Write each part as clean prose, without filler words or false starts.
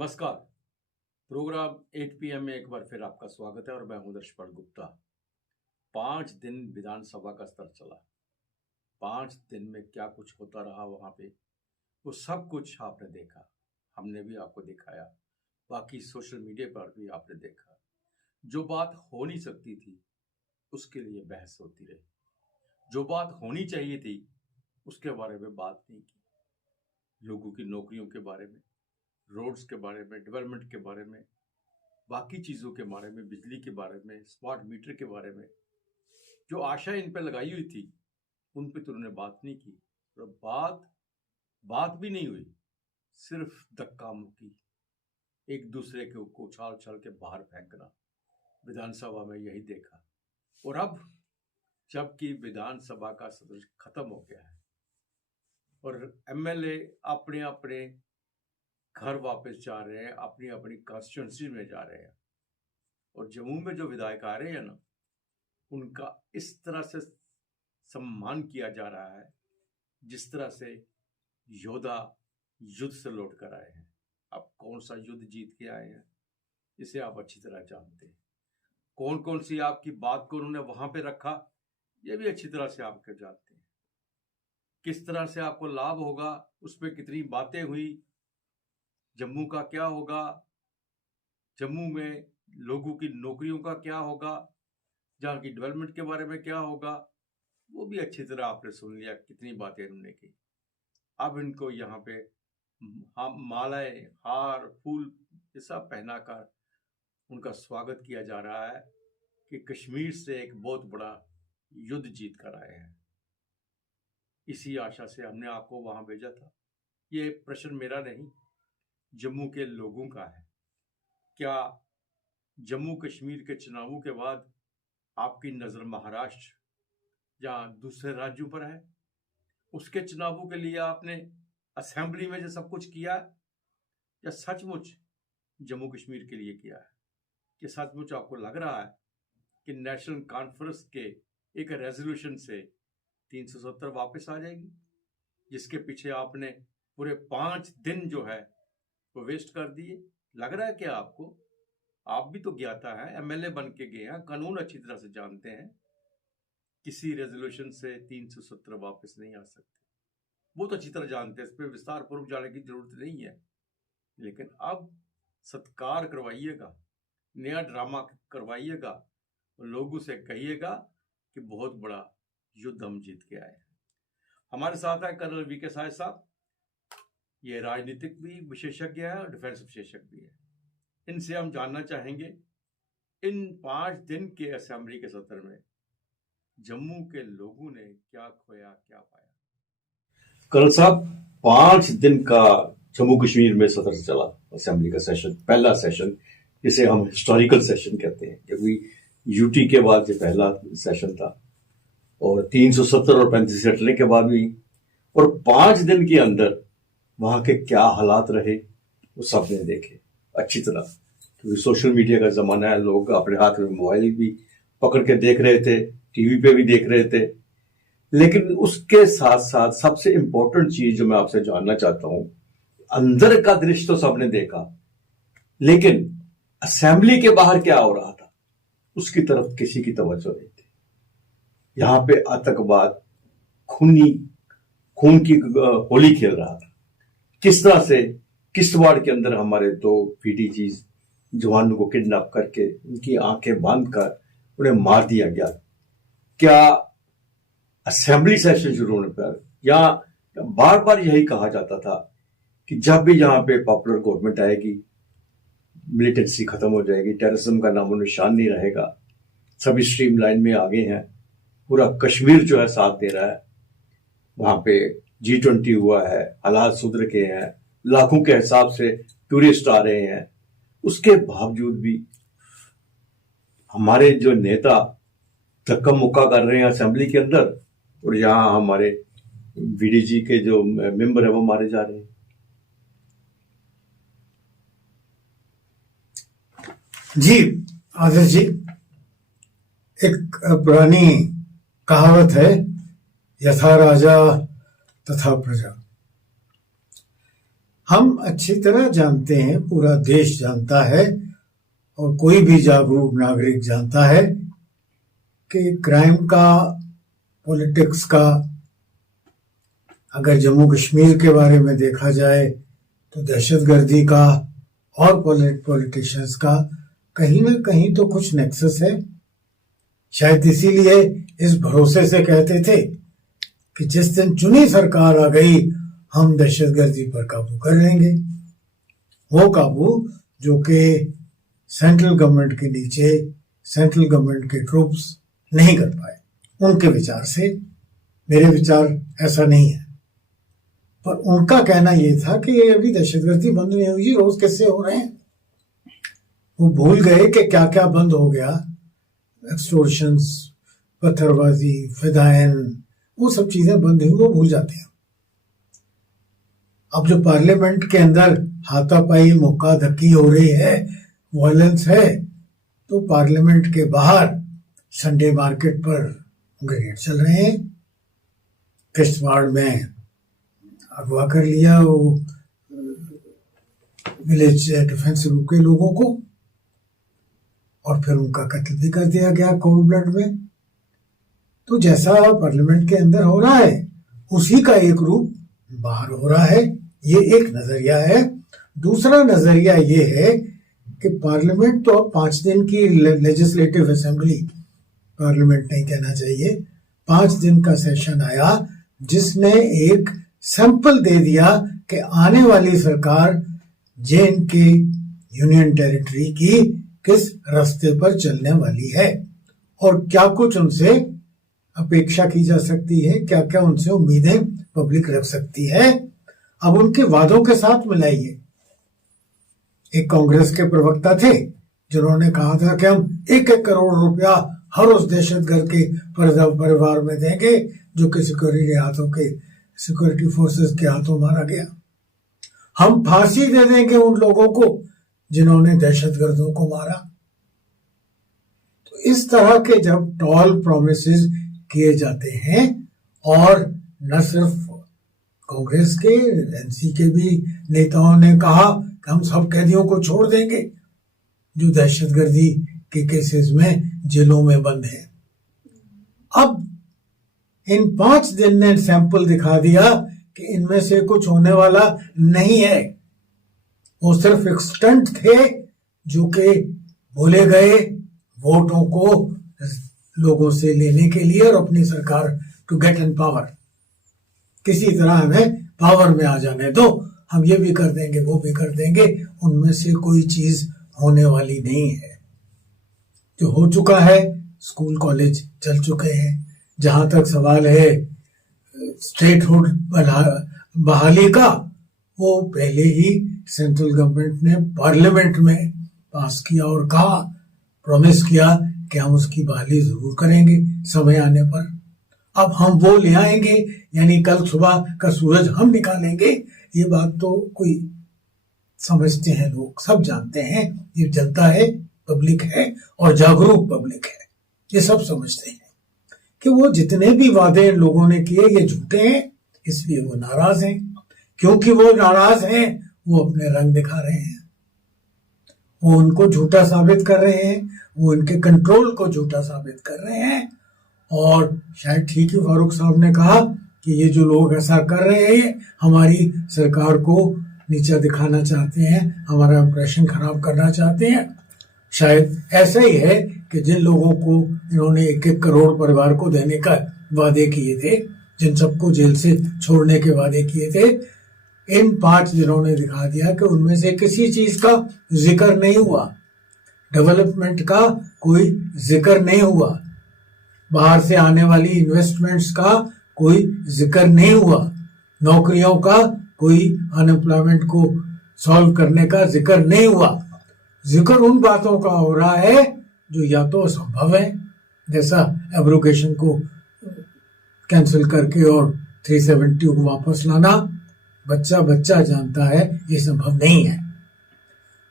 नमस्कार। Programme 8 PM में एक बार फिर आपका स्वागत है और मैं हूं दर्शपाल गुप्ता। 5 दिन विधानसभा का स्तर चला। 5 दिन में क्या कुछ होता रहा वहां पे, वो सब कुछ आपने देखा, हमने भी आपको दिखाया, बाकी सोशल मीडिया पर भी आपने देखा। जो बात हो नहीं सकती थी उसके लिए बहस होती रही, जो बात होनी चाहिए थी उसके बारे में बात नहीं की। लोगों की नौकरियों के बारे में, रोड्स के बारे में, डेवलपमेंट के बारे में, बाकी चीज़ों के बारे में, बिजली के बारे में, स्मार्ट मीटर के बारे में, जो आशा इन पे लगाई हुई थी उन पे तो उन्होंने बात नहीं की। और बात भी नहीं हुई, सिर्फ धक्का मुक्की, एक दूसरे को उछाल उछाल के बाहर फेंकना। विधानसभा में यही देखा। और अब जबकि विधानसभा का सत्र खत्म हो गया है और MLA अपने अपने घर वापस जा रहे हैं, अपनी अपनी कॉन्स्टिट्यूंसी में जा रहे हैं, और जम्मू में जो विधायक आ रहे हैं ना, उनका इस तरह से सम्मान किया जा रहा है जिस तरह से योद्धा युद्ध से लौट कर आए हैं। अब कौन सा युद्ध जीत के आए हैं इसे आप अच्छी तरह जानते हैं। कौन कौन सी आपकी बात को उन्होंने वहां पे रखा ये भी अच्छी तरह से आपके जानते हैं। किस तरह से आपको लाभ होगा, उस पर कितनी बातें हुई, जम्मू का क्या होगा, जम्मू में लोगों की नौकरियों का क्या होगा, जहाँ की डेवलपमेंट के बारे में क्या होगा, वो भी अच्छी तरह आपने सुन लिया, कितनी बातें उन्होंने की। अब इनको यहाँ पे मालाएं, हार, फूल ये सब पहनाकर उनका स्वागत किया जा रहा है कि कश्मीर से एक बहुत बड़ा युद्ध जीत कर आए हैं। इसी आशा से हमने आपको वहां भेजा था। ये प्रश्न मेरा नहीं, जम्मू के लोगों का है। क्या जम्मू कश्मीर के चुनावों के बाद आपकी नज़र महाराष्ट्र जहाँ दूसरे राज्यों पर है, उसके चुनावों के लिए आपने असेंबली में जो सब कुछ किया, या सचमुच जम्मू कश्मीर के लिए किया है? कि सचमुच आपको लग रहा है कि नेशनल कॉन्फ्रेंस के एक रेजोल्यूशन से 370 वापस आ जाएगी, जिसके पीछे आपने पूरे 5 दिन जो है वो वेस्ट कर दिए? लग रहा है क्या आपको? आप भी तो ज्ञाता है, MLA बन के गए हैं, कानून अच्छी तरह से जानते हैं। किसी रेजोल्यूशन से 370 वापस नहीं आ सकते, बहुत अच्छी तरह जानते हैं, इस पर विस्तार पूर्वक जाने की जरूरत नहीं है। लेकिन अब सत्कार करवाइएगा, नया ड्रामा करवाइएगा, लोगों से कहिएगा कि बहुत बड़ा युद्ध हम जीत के आए हैं। हमारे साथ है कर्नल VK साय साहब। ये राजनीतिक भी विशेषज्ञ है और डिफेंस विशेषज्ञ भी है। इनसे हम जानना चाहेंगे इन 5 दिन के असेंबली के सत्र में जम्मू के लोगों ने क्या खोया, क्या पाया। कर्नल साहब, 5 दिन का जम्मू कश्मीर में सत्र चला, असेंबली का सेशन, पहला सेशन जिसे हम हिस्टोरिकल सेशन कहते हैं, क्योंकि UT के बाद ये पहला सेशन था और 370 और 35 हटने के बाद भी, और 5 दिन के अंदर वहां के क्या हालात रहे वो सबने देखे अच्छी तरह। क्योंकि सोशल मीडिया का जमाना है, लोग अपने हाथ में मोबाइल भी पकड़ के देख रहे थे, टीवी पे भी देख रहे थे। लेकिन उसके साथ साथ सबसे इंपॉर्टेंट चीज जो मैं आपसे जानना चाहता हूं, अंदर का दृश्य तो सबने देखा, लेकिन असेंबली के बाहर क्या हो रहा था उसकी तरफ किसी की तवज्जो नहीं थी। यहां पे आतंकवाद खून की होली खेल रहा था। किस तरह से किश्तवाड़ के अंदर हमारे 2 PDGs जवानों को किडनैप करके उनकी आंखें बांध कर उन्हें मार दिया गया। क्या असेंबली सेशन शुरू होने पर या बार बार यही कहा जाता था कि जब भी यहां पे पॉपुलर गवर्नमेंट आएगी मिलिटेंसी खत्म हो जाएगी, टेररिज्म का नामो निशान नहीं रहेगा, सभी स्ट्रीमलाइन में आगे हैं, पूरा कश्मीर जो है साथ दे रहा है, वहां पे G20 हुआ है, हालात सुधर के हैं, लाखों के हिसाब से टूरिस्ट आ रहे हैं। उसके बावजूद भी हमारे जो नेता धक्का मुक्का कर रहे हैं असेंबली के अंदर, और यहां हमारे VDG के जो मेंबर है वो मारे जा रहे हैं। जी आदर्श जी, एक पुरानी कहावत है, यथा राजा तथा प्रजा। हम अच्छी तरह जानते हैं, पूरा देश जानता है और कोई भी जागरूक नागरिक जानता है कि क्राइम का, पॉलिटिक्स का, अगर जम्मू कश्मीर के बारे में देखा जाए तो दहशतगर्दी का और पॉलिटिशियंस का कहीं ना कहीं तो कुछ नेक्सस है। शायद इसीलिए इस भरोसे से कहते थे कि जिस दिन चुनी सरकार आ गई हम दहशतगर्दी पर काबू कर लेंगे। वो काबू जो कि सेंट्रल गवर्नमेंट के नीचे सेंट्रल गवर्नमेंट के ट्रूप्स नहीं कर पाए, उनके विचार से। मेरे विचार ऐसा नहीं है, पर उनका कहना ये था कि ये अभी दहशतगर्दी बंद नहीं हुई, रोज किस्से हो रहे हैं। वो भूल गए कि क्या क्या बंद हो गया, एक्सटोर्शंस, पत्थरबाजी, फिदायन, वो सब चीजें बंद हुई, वो भूल जाते हैं। अब जो पार्लियामेंट के अंदर हाथापाई, मुक्का धक्की हो रही है, वायलेंस है, तो पार्लियामेंट के बाहर संडे मार्केट पर ग्रेनेड चल रहे हैं। किश्तवाड़ में अगवा कर लिया वो विलेज डिफेंस ग्रुप के लोगों को और फिर उनका कत्ल भी कर दिया गया कोल्ड ब्लड में। तो जैसा पार्लियामेंट के अंदर हो रहा है उसी का एक रूप बाहर हो रहा है। ये एक नजरिया है। दूसरा नजरिया ये है कि पार्लियामेंट तो अब 5 दिन की लेजिस्लेटिव असेंबली, पार्लियामेंट नहीं कहना चाहिए, 5 दिन का सेशन आया जिसने एक सैंपल दे दिया कि आने वाली सरकार जे.एंड.के यूनियन टेरिटरी की किस रास्ते पर चलने वाली है और क्या कुछ उनसे अपेक्षा की जा सकती है, क्या क्या उनसे उम्मीदें पब्लिक रख सकती है। अब उनके वादों के साथ मिलाइए। एक कांग्रेस के प्रवक्ता थे जिन्होंने कहा था कि हम 1-1 करोड़ रुपया हर उस दहशतगर्द के परिवार में देंगे जो कि सिक्योरिटी फोर्सेस के हाथों मारा गया। हम फांसी दे देंगे उन लोगों को जिन्होंने दहशतगर्दों को मारा। तो इस तरह के जब टॉल प्रोमिसेस किए जाते हैं, और न सिर्फ कांग्रेस के, एनसी के भी नेताओं ने कहा कि हम सब कैदियों को छोड़ देंगे जो दहशतगर्दी के केसेस में जेलों में बंद हैं। अब इन 5 दिन ने सैंपल दिखा दिया कि इनमें से कुछ होने वाला नहीं है। वो सिर्फ एक स्टंट थे जो कि बोले गए वोटों को लोगों से लेने के लिए और अपनी सरकार टू गेट इन पावर, किसी तरह हमें पावर में आ जाने दो, हम ये भी कर देंगे वो भी कर देंगे। उनमें से कोई चीज होने वाली नहीं है। जो हो चुका है, स्कूल कॉलेज चल चुके हैं। जहां तक सवाल है स्टेटहुड बहाली का, वो पहले ही सेंट्रल गवर्नमेंट ने पार्लियामेंट में पास किया और कहा, प्रॉमिस किया कि हम उसकी बहाली जरूर करेंगे समय आने पर। अब हम वो ले आएंगे, यानी कल सुबह का सूरज हम निकालेंगे, ये बात तो कोई समझते हैं, लोग सब जानते हैं। ये जनता है, पब्लिक है और जागरूक पब्लिक है, ये सब समझते हैं कि वो जितने भी वादे इन लोगों ने किए ये झूठे हैं। इसलिए वो नाराज हैं। क्योंकि वो नाराज हैं, वो अपने रंग दिखा रहे हैं, वो उनको झूठा साबित कर रहे हैं, वो इनके कंट्रोल को झूठा साबित कर रहे हैं। और शायद ठीक ही फारूक साहब ने कहा कि ये जो लोग ऐसा कर रहे हैं हमारी सरकार को नीचा दिखाना चाहते हैं, हमारा इंप्रेशन खराब करना चाहते हैं। शायद ऐसा ही है कि जिन लोगों को इन्होंने 1-1 करोड़ परिवार को देने का वादे किए थे, जिन सबको जेल से छोड़ने के वादे किए थे, इन 5 दिनों ने दिखा दिया कि उनमें से किसी चीज का जिक्र नहीं हुआ। डेवलपमेंट का कोई जिक्र नहीं हुआ, बाहर से आने वाली इन्वेस्टमेंट्स का कोई जिक्र नहीं हुआ, नौकरियों का कोई, अनएम्प्लॉयमेंट को सॉल्व करने का जिक्र नहीं हुआ। जिक्र उन बातों का हो रहा है जो या तो असंभव है, जैसा एब्रोगेशन को कैंसिल करके और 370 को वापस लाना। बच्चा बच्चा जानता है ये संभव नहीं है।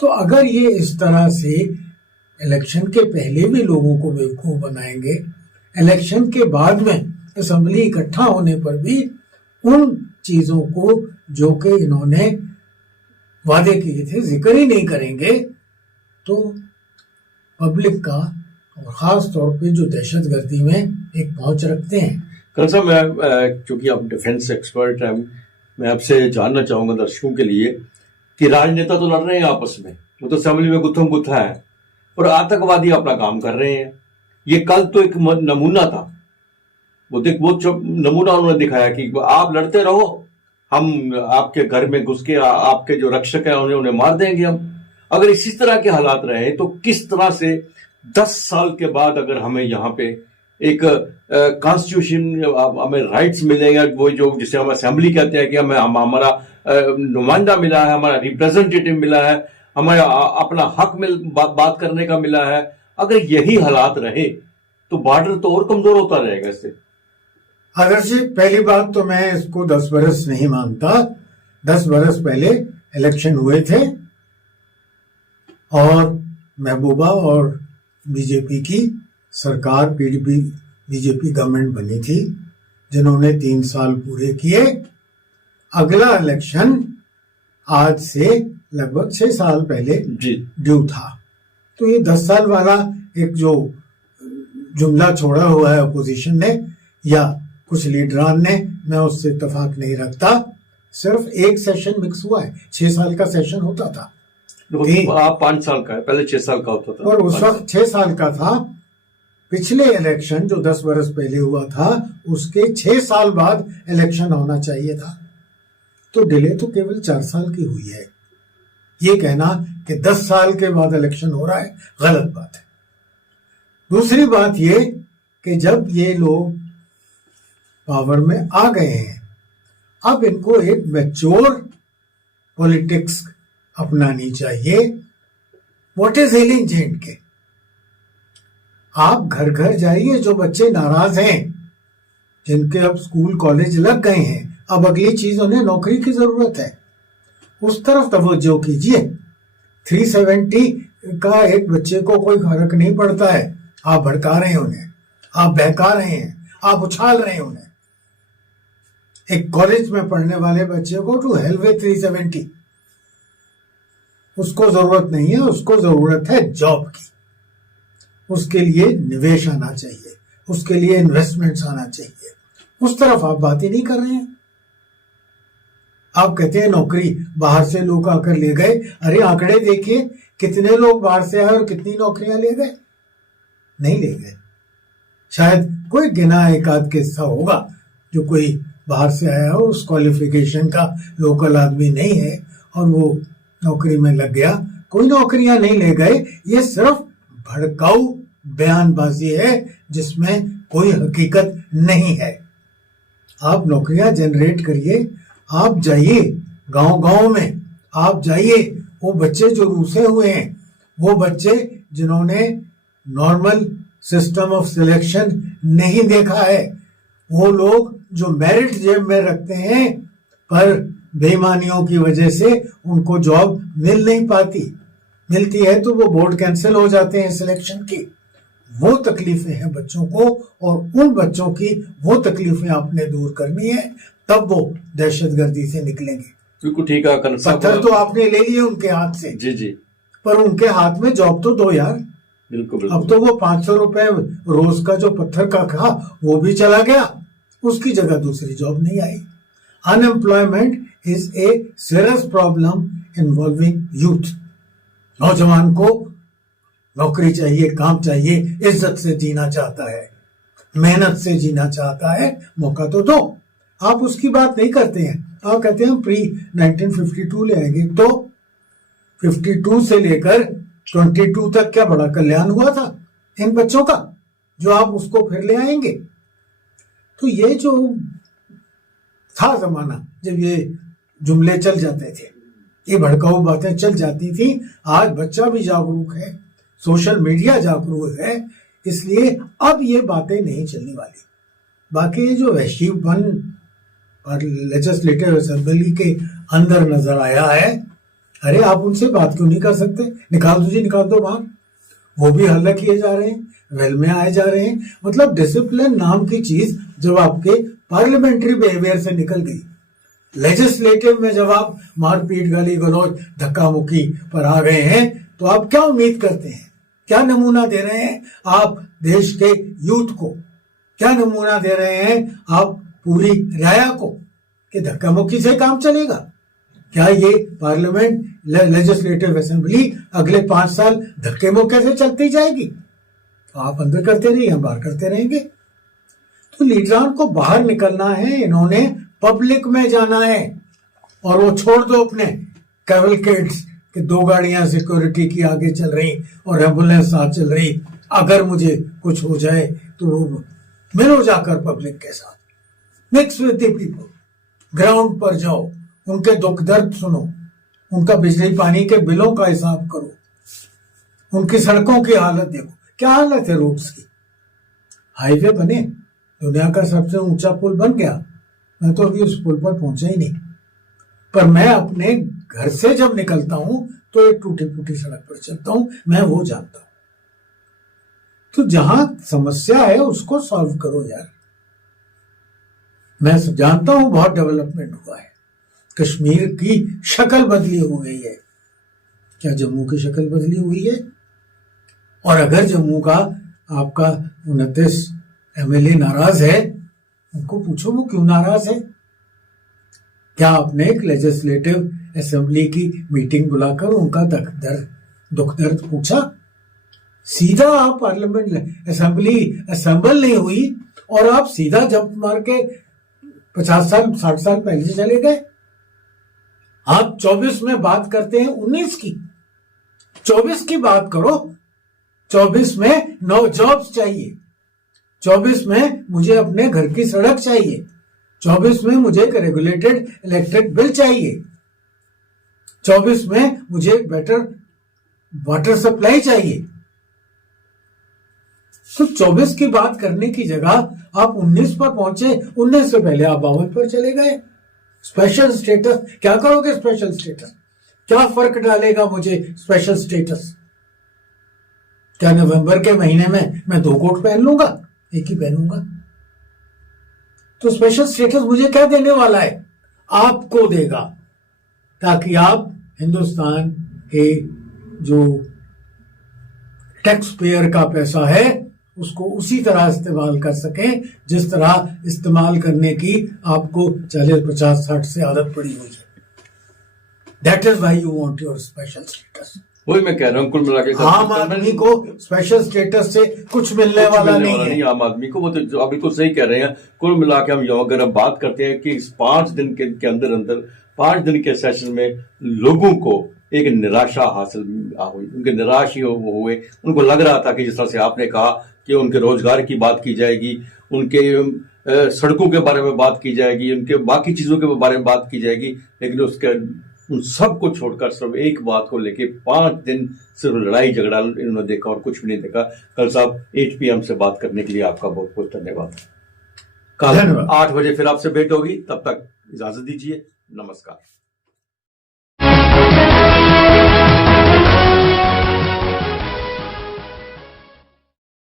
तो अगर ये इस तरह से इलेक्शन के पहले भी लोगों को बेवकूफ बनाएंगे, इलेक्शन के बाद में असेंबली इकट्ठा होने पर भी उन चीजों को जो कि इन्होंने वादे किए थे जिक्र ही नहीं करेंगे तो पब्लिक का और खास तौर पे जो दहशतगर्दी में एक पहुंच रखते हैं। कल साहब, मैं चूंकि आप डिफेंस एक्सपर्ट हैं, मैं आपसे जानना चाहूंगा दर्शकों के लिए कि राजनेता तो लड़ रहे हैं आपस में, वो तो असेंबली में गुत्थम गुत्था है, और आतंकवादी अपना काम कर रहे हैं। ये कल तो एक नमूना था, वो नमूना उन्होंने दिखाया कि आप लड़ते रहो, हम आपके घर में घुस के आपके जो रक्षक हैं उन्हें मार देंगे हम। अगर इसी तरह के हालात रहे तो किस तरह से 10 साल के बाद अगर हमें यहाँ पे एक कॉन्स्टिट्यूशन, हमें राइट्स मिलेंगे, वो जो जिसे हम असेंबली कहते हैं कि हमारा नुमाइंदा मिला है, हमारा रिप्रेजेंटेटिव मिला है, हमारा अपना हक बात करने का मिला है, अगर यही हालात रहे तो बॉर्डर तो और कमजोर होता रहेगा इससे। आदर्श जी, पहली बात तो मैं इसको 10 बरस नहीं मानता। 10 बरस पहले इलेक्शन हुए थे और महबूबा और बीजेपी की सरकार, पीडीपी बीजेपी गवर्नमेंट बनी थी, जिन्होंने 3 साल पूरे किए। अगला इलेक्शन आज से लगभग 6 साल पहले ड्यू था। तो ये 10 साल वाला एक जो जुमला छोड़ा हुआ है अपोजिशन ने या कुछ लीडरान ने, मैं उससे इत्तेफाक नहीं रखता। सिर्फ एक सेशन मिक्स हुआ है, 6 साल का सेशन होता था। आप 5 साल का है, पहले 6 साल का होता था, और उस वक्त 6 साल का था। पिछले इलेक्शन जो 10 बरस पहले हुआ था, उसके 6 साल बाद इलेक्शन होना चाहिए था। तो डिले तो केवल 4 साल की हुई है। ये कहना कि 10 साल के बाद इलेक्शन हो रहा है, गलत बात है। दूसरी बात ये कि जब ये लोग पावर में आ गए हैं, अब इनको एक मैच्योर पॉलिटिक्स अपनानी चाहिए। What is healing J&K? आप घर घर जाइए, जो बच्चे नाराज हैं, जिनके अब स्कूल कॉलेज लग गए हैं, अब अगली चीज उन्हें नौकरी की जरूरत है, उस तरफ तवज्जो कीजिए। 370 का एक बच्चे को कोई फर्क नहीं पड़ता है। आप भड़का रहे हैं उन्हें, आप बहका रहे हैं, आप उछाल रहे हैं उन्हें। एक कॉलेज में पढ़ने वाले बच्चे को टू हेल विद 370, उसको जरूरत नहीं है, उसको जरूरत है जॉब की। उसके लिए निवेश आना चाहिए, उसके लिए इन्वेस्टमेंट्स आना चाहिए। उस तरफ आप बात ही नहीं कर रहे हैं। आप कहते हैं नौकरी बाहर से लोग आकर ले गए। अरे आंकड़े देखिए, कितने लोग बाहर से आए और कितनी नौकरियां ले गए? नहीं ले गए। शायद कोई गिना एक आध किस्सा होगा जो कोई बाहर से आया हो, उस क्वालिफिकेशन का लोकल आदमी नहीं है और वो नौकरी में लग गया। कोई नौकरियां नहीं ले गए। ये सिर्फ भड़काऊ बयानबाजी है जिसमें कोई हकीकत नहीं है। आप नौकरियां जनरेट करिए। आप जाइए गांव-गांव में, आप जाइए। वो बच्चे जो रूसे हुए हैं, वो बच्चे जिन्होंने नॉर्मल सिस्टम ऑफ सिलेक्शन नहीं देखा है, वो लोग जो मेरिट जेब में रखते हैं पर बेईमानियों की वजह से उनको जॉब मिल नहीं पाती, मिलती है तो वो बोर्ड कैंसिल हो जाते हैं सिलेक्शन की। वो तकलीफें हैं बच्चों को, और उन बच्चों की वो तकलीफें आपने दूर करनी है, तब वो दहशतगर्दी से निकलेंगे। बिल्कुल ठीक है। पत्थर तो आपने ले लिए उनके हाथ से, जी जी, पर उनके हाथ में जॉब तो दो यार। बिल्कुल। अब तो वो 500 रुपए रोज का जो पत्थर का था वो भी चला गया, उसकी जगह दूसरी जॉब नहीं आई। Unemployment is a serious problem involving youth. नौजवान को नौकरी चाहिए, काम चाहिए, इज्जत से जीना चाहता है, मेहनत से जीना चाहता है, मौका तो दो। आप उसकी बात नहीं करते हैं। आप कहते हैं प्री 1952 ले आएंगे, तो 52 से लेकर 22 तक क्या बड़ा कल्याण हुआ था इन बच्चों का जो आप उसको फिर ले आएंगे? तो ये जो था जमाना जब ये जुमले चल जाते थे, ये भड़काऊ बातें चल जाती थी। आज बच्चा भी जागरूक है, सोशल मीडिया जागरूक है, इसलिए अब ये बातें नहीं चलने वाली। बाकी ये जो वैश्वीपन और लेजिस्लेटिव असेंबली के अंदर नजर आया है, अरे आप उनसे बात क्यों नहीं कर सकते? निकाल दो जी, निकाल दो बाहर। वो भी हल्ला किए जा रहे हैं, वेल में आए जा रहे हैं। मतलब डिसिप्लिन नाम की चीज जब आपके पार्लियामेंट्री बिहेवियर से निकल गई, लेजिस्लेटिव में जब आप मारपीट, गाली गलौज, धक्का मुक्की पर आ गए हैं, तो आप क्या उम्मीद करते हैं? क्या नमूना दे रहे हैं आप देश के यूथ को? क्या नमूना दे रहे हैं आप पूरी राया को कि धक्का मुक्की से काम चलेगा? क्या ये पार्लियामेंट, लेजिस्लेटिव असेंबली अगले 5 साल धक्के मुक्के से चलती जाएगी? तो आप अंदर करते रहिए, हम बाहर करते रहेंगे। तो लीडरान को बाहर निकलना है, इन्होंने पब्लिक में जाना है। और वो छोड़ दो अपने कैवलकेड्स कि 2 गाड़ियां सिक्योरिटी की आगे चल रही और एम्बुलेंस साथ चल रही, अगर मुझे कुछ हो जाए तो मिलो जाकर पब्लिक के साथ, mix with the people, ground पर जाओ, उनके दुख दर्द सुनो, उनका बिजली पानी के बिलों का हिसाब करो, उनकी सड़कों की हालत देखो। क्या हालत है रोड्स की? हाईवे बने, दुनिया का सबसे ऊंचा पुल बन गया, मैं तो अभी उस पुल पर पहुंचा ही नहीं। पर मैं अपने घर से जब निकलता हूं तो एक टूटी फूटी सड़क पर चलता हूं, मैं वो जानता हूं। तो जहां समस्या है उसको सॉल्व करो यार। मैं जानता हूं बहुत डेवलपमेंट हुआ है, कश्मीर की शक्ल बदली हो गई है। क्या जम्मू की शक्ल बदली हुई है? और अगर जम्मू का आपका 29 एमएलए नाराज है, उनको पूछो वो क्यों नाराज है। क्या आपने एक लेजिस्लेटिव असेंबली की मीटिंग बुलाकर उनका दुख दर्द पूछा? सीधा आप पार्लियामेंट असेंबली असेंबल नहीं हुई और आप सीधा जंप मार के 50 साल 60 साल पहले से चले गए। आप 24 में बात करते हैं 19 की, 24 की बात करो। 24 में 9 जॉब्स चाहिए, 24 में मुझे अपने घर की सड़क चाहिए, 24 में मुझे एक रेगुलेटेड इलेक्ट्रिक बिल चाहिए, 24 में मुझे एक बेटर वाटर सप्लाई चाहिए। तो 24 की बात करने की जगह आप 19 पर पहुंचे, 19 से पहले आप 52 पर चले गए। स्पेशल स्टेटस क्या करोगे? स्पेशल स्टेटस क्या फर्क डालेगा मुझे स्पेशल स्टेटस? क्या नवंबर के महीने में मैं 2 कोट पहन लूंगा? एक ही पहनूंगा। तो स्पेशल स्टेटस मुझे क्या देने वाला है? आपको देगा, ताकि आप हिंदुस्तान के जो टैक्स पेयर का पैसा है उसको उसी तरह इस्तेमाल कर सकें जिस तरह इस्तेमाल करने की आपको 40, 50, 60 से आदत पड़ी हुई है। That is why you want your special status. वही मैं कह रहा हूँ, कुल मिला के आम आदमी को स्पेशल स्टेटस से कुछ मिलने वाला नहीं है। आम आदमी को, वो तो आप बिल्कुल सही कह रहे हैं। कुल मिला के हम अगर हम बात करते हैं कि इस 5 दिन के अंदर 5 दिन के सेशन में लोगों को एक निराशा हासिल हुई, उनके निराश ही हुए। उनको लग रहा था कि जिस तरह से आपने कहा कि उनके रोजगार की बात की जाएगी, उनके सड़कों के बारे में बात की जाएगी, उनके बाकी चीजों के बारे में बात की जाएगी, लेकिन उसके उन सब को छोड़कर सिर्फ एक बात को लेके 5 दिन सिर्फ लड़ाई झगड़ा इन्होंने देखा और कुछ भी नहीं देखा। कल साहब 8 PM से बात करने के लिए आपका बहुत बहुत धन्यवाद। कल 8 बजे फिर आपसे भेंट होगी, तब तक इजाजत दीजिए, नमस्कार।